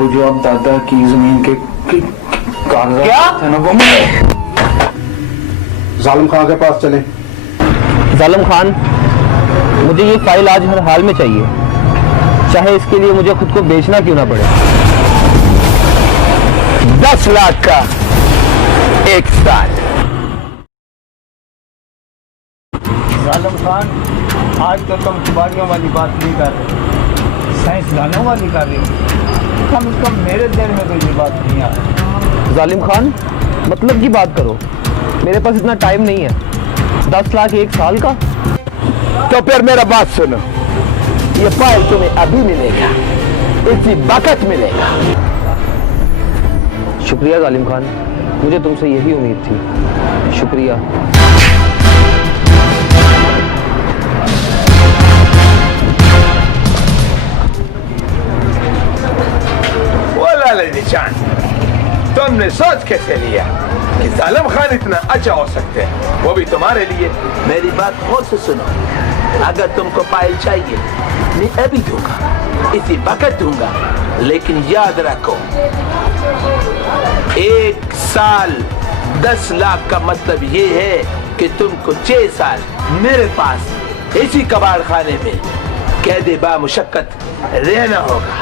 वो जो अब दादा की जमीन के कागजात क्या? थे ना, वो जालिम खान के पास चले। जालिम खान, मुझे ये फाइल आज हर हाल में चाहिए, चाहे इसके लिए मुझे खुद को बेचना क्यों ना पड़े। 10 लाख का 1 साल। जालिम खान, आज तो तुम कुबाड़ियों वाली बात नहीं कर रहे, साइंसदानों वाली कर रहे हो। कम से कम मेरे दिल में तो ये बात नहीं आ रही। जालिम खान, मतलब की बात करो, मेरे पास इतना टाइम नहीं है। 10 लाख 1 साल का? तो फिर मेरा बात सुनो, ये फाइल तुम्हें अभी मिलेगा, इसी वक्त मिलेगा। शुक्रिया जालिम खान, मुझे तुमसे यही उम्मीद थी। शुक्रिया। निशान, तुमने सोच कैसे लिया कि जालिम खान इतना अच्छा हो सकते हैं, वो भी तुम्हारे लिए। मेरी बात गौर से सुनो, अगर तुमको फाइल चाहिए मैं अभी दूंगा, इसी वक्त दूंगा, लेकिन याद रखो 1 साल 10 लाख का मतलब ये है कि तुमको 6 साल मेरे पास इसी कबाड़ खाने में कैदे बा मुशक्कत रहना होगा।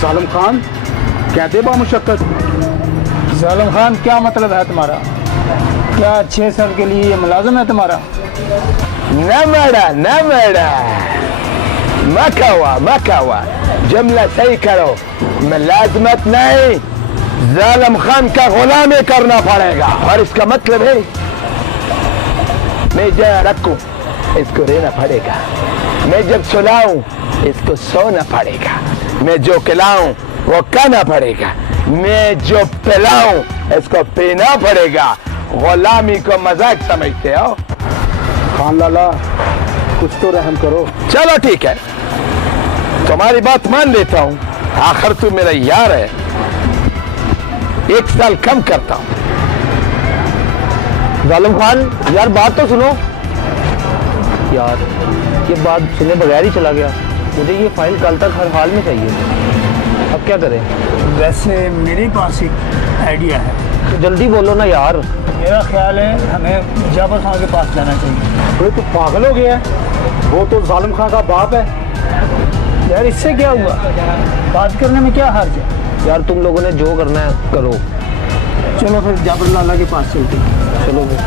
जालिम खान, कैदे बा मुशक्कत? जालिम खान, क्या मतलब है तुम्हारा? क्या 6 साल के लिए ये मुलाजिम है तुम्हारा? न मड़ा मकावा जुमला सही करो, मुलाजमत नहीं, जालिम खान का गुलामी करना पड़ेगा। और इसका मतलब है मैं जहाँ रखूं इसको रहना पड़ेगा, मैं जब सुलाऊं इसको सोना पड़ेगा, मैं जो खिलाऊं वो खाना पड़ेगा, मैं जो पिलाऊं इसको पीना पड़ेगा। गुलामी को मजाक समझते हो? खान लाला, कुछ तो रहम करो। चलो ठीक है, तुम्हारी बात मान लेता हूं, आखिर तू मेरा यार है, 1 साल कम करता हूं। जालिम खान, यार बात तो सुनो। यार ये बात सुने बगैर ही चला गया। मुझे ये फाइल कल तक हर हाल में चाहिए, अब क्या करें? वैसे मेरे पास एक आइडिया है। तो जल्दी बोलो ना यार। मेरा ख्याल है हमें जाबर खान के पास जाना चाहिए। कोई तो पागल हो गया है, वो तो जालिम खान का बाप है। यार इससे क्या हुआ, बात करने में क्या हर्ज है? यार तुम लोगों ने जो करना है करो। चलो फिर जाबर लाला के पास चलते हैं। चलो फिर।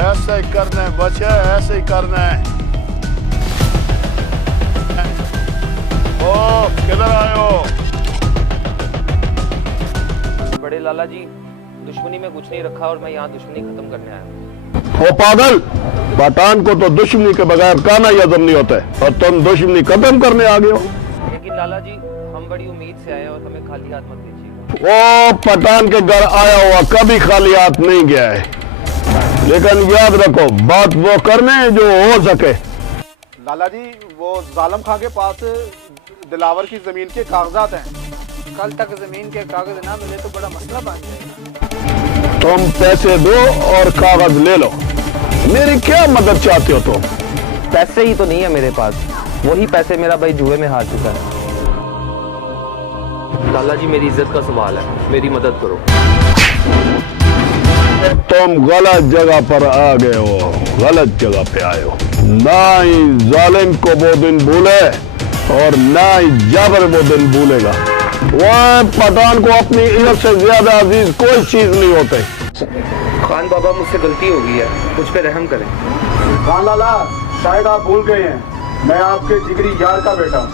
ऐसे ही करना है बच्चे, ऐसे ही करना है। ओ किधर आए हो? बड़े लाला जी, दुश्मनी में कुछ नहीं रखा और मैं यहाँ दुश्मनी खत्म करने आया हूँ। ओ पागल, पठान को तो दुश्मनी के बगैर काना हजम नहीं होता है, और तुम दुश्मनी खत्म करने आ गए हो। लेकिन लाला जी, हम बड़ी उम्मीद से आए हैं और हमें खाली हाथ मत भेजिएगा। ओ पठान के घर आया हुआ कभी खाली हाथ नहीं गया है, लेकिन याद रखो बात वो करने जो हो सके। लाला जी, वो जालिम खान के पास दिलावर की जमीन के कागजात हैं। कल तक जमीन के कागज ना मिले तो बड़ा मसला बन जाएगा। तुम पैसे दो और कागज ले लो, मेरी क्या मदद चाहते हो तुम? पैसे ही तो नहीं है मेरे पास, वही पैसे मेरा भाई जुए में हार चुका है। लाला जी, मेरी इज्जत का सवाल है, मेरी मदद करो। तुम गलत जगह पर आ गए हो, गलत जगह पे आए हो। ना ही जालिम को वो दिन भूले और ना ही जाबर वो दिन भूलेगा। वह पठान को अपनी इज्जत से ज्यादा अजीज कोई चीज नहीं होते। खान बाबा, मुझसे गलती हो गई है, मुझ पे रहम करें। खान लाला, शायद आप भूल गए हैं, मैं आपके जिगरी यार का बेटा हूँ।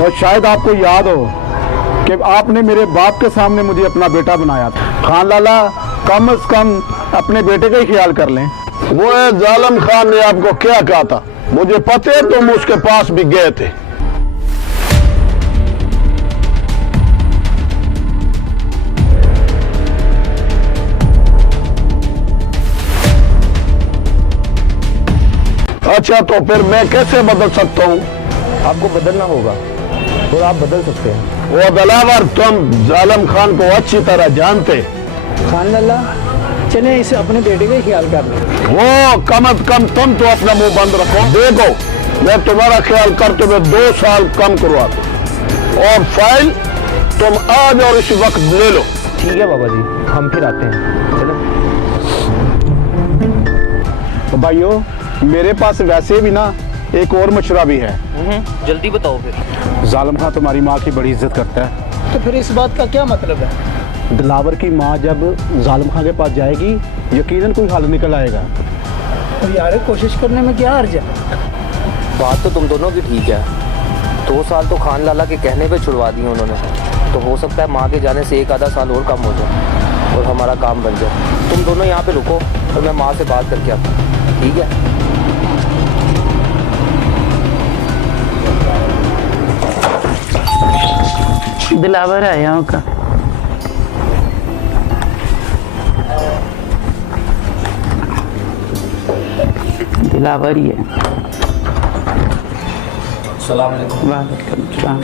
और शायद आपको याद हो कि आपने मेरे बाप के सामने मुझे अपना बेटा बनाया था। खान लाला, कम से कम अपने बेटे का ही ख्याल कर लें। वो जालिम खान ने आपको क्या कहा था मुझे पता है, तुम उसके पास भी गए थे। अच्छा, तो फिर मैं कैसे बदल सकता हूँ? आपको बदलना होगा और आप बदल सकते हैं। वो दिलावर, तुम जालिम खान को अच्छी तरह जानते। खान लाला, चले इसे अपने बेटे का ही ख्याल कर लें। वो कम से कम तुम तो अपना मुंह बंद रखो। देखो मैं तुम्हारा ख्याल करते हुए 2 साल कम करवा दूं, और फाइल तुम आज और इस वक्त ले लो। ठीक है बाबा जी, हम फिर आते हैं। चलो तो भाइयों, मेरे पास वैसे भी ना एक और मशवरा भी है। जल्दी बताओ फिर। जालिम खां तुम्हारी माँ की बड़ी इज्जत करता है। तो फिर इस बात का क्या मतलब है? दिलावर की माँ जब जालिम खां के पास जाएगी, यकीनन कोई हल निकल आएगा। तो यार कोशिश करने में क्या हर्ज है? बात तो तुम दोनों की ठीक है। 2 साल तो खान लाला के कहने पे छुड़वा दिए उन्होंने, तो हो सकता है माँ के जाने से 1 आधा साल और कम हो जाए और हमारा काम बन जाए। तुम दोनों यहाँ पे रुको और मैं माँ से बात करके आता हूँ, ठीक है? दिलावर आया होगा। दिलावर ही है। सलाम अलैकुम। वालेकुम सलाम।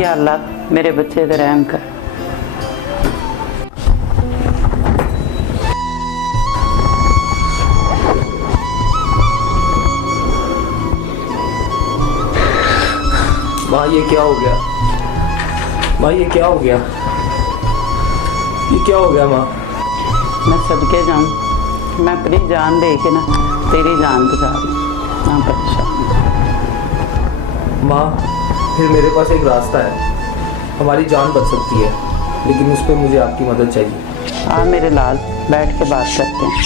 या अल्लाह मेरे बच्चे पे रहम कर। माँ ये क्या हो गया? माँ ये क्या हो गया? ये क्या हो गया माँ? मैं सदके जाऊँ, मैं अपनी जान दे के ना तेरी जान बचा दी। हाँ परेशान। माँ फिर मेरे पास एक रास्ता है, हमारी जान बच सकती है, लेकिन उस पर मुझे आपकी मदद चाहिए। हाँ मेरे लाल, बैठ के बात करते हैं।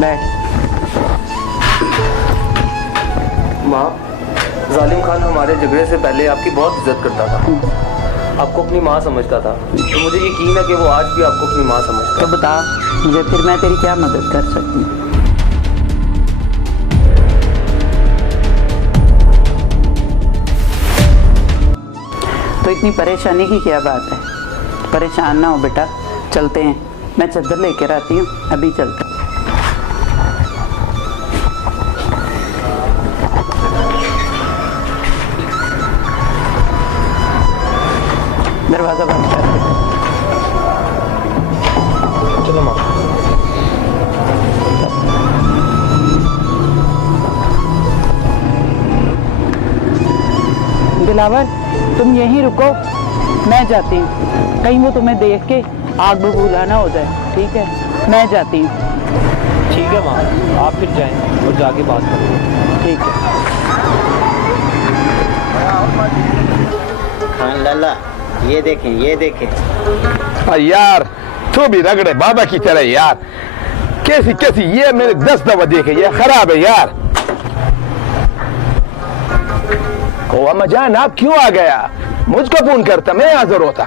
बैठ। माँ, जालिम खान हमारे झगड़े से पहले आपकी बहुत इज्जत करता था, आपको अपनी माँ समझता था, तो मुझे यकीन है कि वो आज भी आपको अपनी माँ समझता तो बता मुझे फिर मैं तेरी क्या मदद कर सकती हूँ? तो इतनी परेशानी की क्या बात है? परेशान ना हो बेटा, चलते हैं। मैं चादर लेकर आती हूँ, अभी चलते हैं। दरवाजा बंद कर दे। चलो माँ। दिलावर तुम यहीं रुको, मैं जाती हूँ। कहीं वो तुम्हें देख के आग बबूला ना हो जाए, ठीक है? मैं जाती हूँ। ठीक है माँ, आप फिर जाएं और जाके बात करें। ठीक है। खान लाला ये देखें, ये देखें। यार तू भी रगड़े बाबा की तरह यार, कैसी कैसी ये मेरे 10 दफा देखे, ये खराब है यार। ओ अम्मा जान आप क्यों आ गया? मुझको फोन करता, मैं हाजिर होता।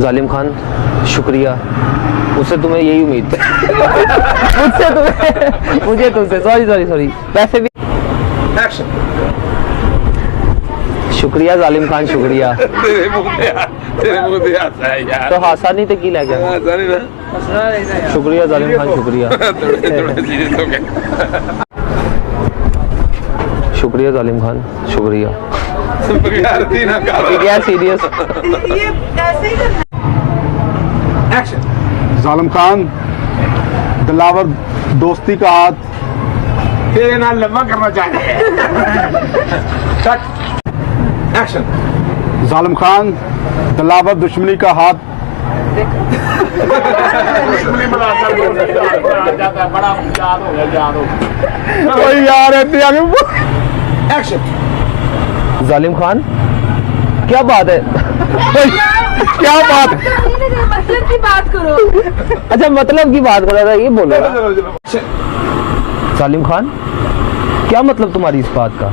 जालिम खान शुक्रिया, उससे तुम्हें यही उम्मीद थी। मुझसे तुम्हें, मुझे तुमसे, सॉरी वैसे भी शुक्रिया जालिम खान, शुक्रिया। तेरे मुंह पे आता है यार। तो हासा नहीं तो की लग गया। शुक्रिया जालिम खान, शुक्रिया। शुक्रिया जालिम खान, शुक्रिया। सीरियस। जालिम खान, दिलावर दोस्ती का हाथ तेरे नाल लंबा करना चाहिए। जालिम खान, दिलावर दुश्मनी का हाथ यार जालिम खान क्या बात है? क्या बात? मतलब की बात करो। अच्छा मतलब की बात कर रहा था, ये बोल रहा। जालिम खान क्या मतलब तुम्हारी इस बात का?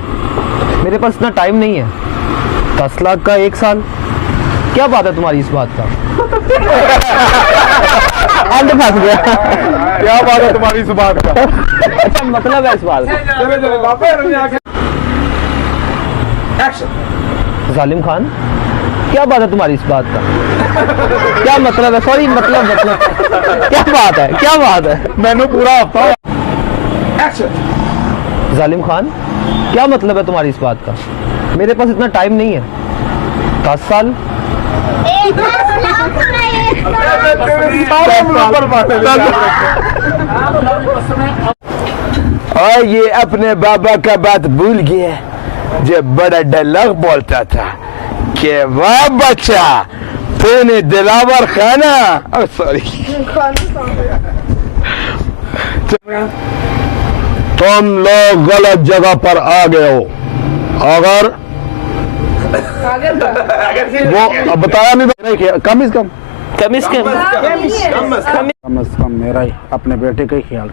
मेरे पास इतना टाइम नहीं है। 10 लाख का 1 साल, क्या बात है तुम्हारी इस बात का? अंदर फंस गया। क्या बात है तुम्हारी इस बात का? अच्छा मतलब है इस बात का। जालिम खान क्या बात है तुम्हारी इस बात का? क्या मतलब है? सॉरी मतलब क्या बात है? क्या बात है? मैंने पूरा हफ्ता जालिम खान, क्या मतलब है तुम्हारी इस बात का? मेरे पास इतना टाइम नहीं है। 10 साल? और ये अपने बाबा का बात भूल गया जो बड़ा डायलॉग बोलता था कि वाह बच्चा तूने दिलावर खाना। सॉरी, तुम लोग गलत जगह पर आ गए हो। अगर वो बताया नहीं, कम से कम कम से कम मेरा ही अपने बेटे का ही ख्याल।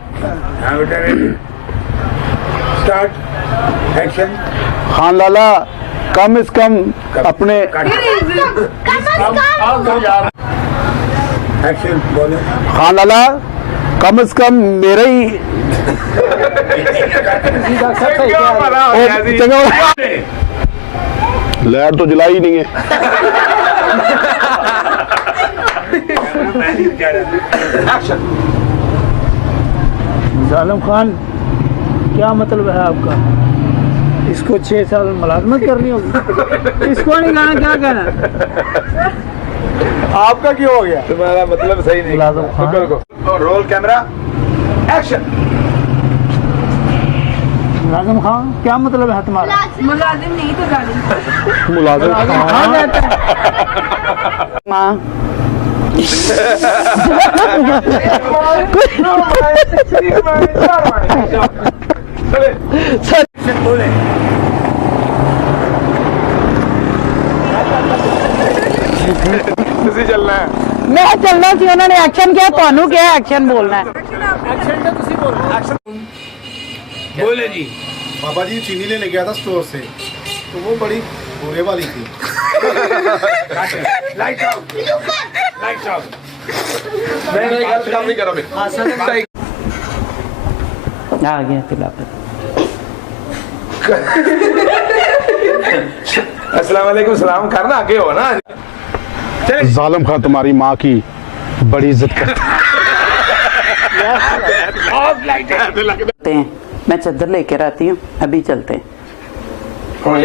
खान लाला, कम से कम अपने खान लाला, कम से कम मेरा ही लाइट तो जलाई नहीं है। जालिम खान, क्या मतलब है आपका? इसको 6 साल मुलाजमत करनी होगी, इसको नहीं कहना, क्या कहना? आपका क्यों हो गया? तुम्हारा मतलब सही नहीं। मुलाजिम खान, रोल कैमरा एक्शन। मुलाजिम खान, क्या मतलब है तुम्हारा? मुलाजिम नहीं तो जालिम। मुलाजिम हाँ कहता है। माँ मैं चलना सी, उन्होंने एक्शन किया, ਤੁਹਾਨੂੰ क्या एक्शन बोलना है? बोले जी। पापा जी चीनी लेने गया था स्टोर से, तो वो बड़ी भूरे वाली थी। Light out, light out. नहीं गलत काम नहीं करो। आ गया तिलावत। अस्सलाम वालेकुम, सलाम करना आगे हो ना। जालिम खान तुम्हारी माँ की बड़ी इज्जत करता हैं, मैं चादर लेकर आती हूँ, अभी चलते हैं। है।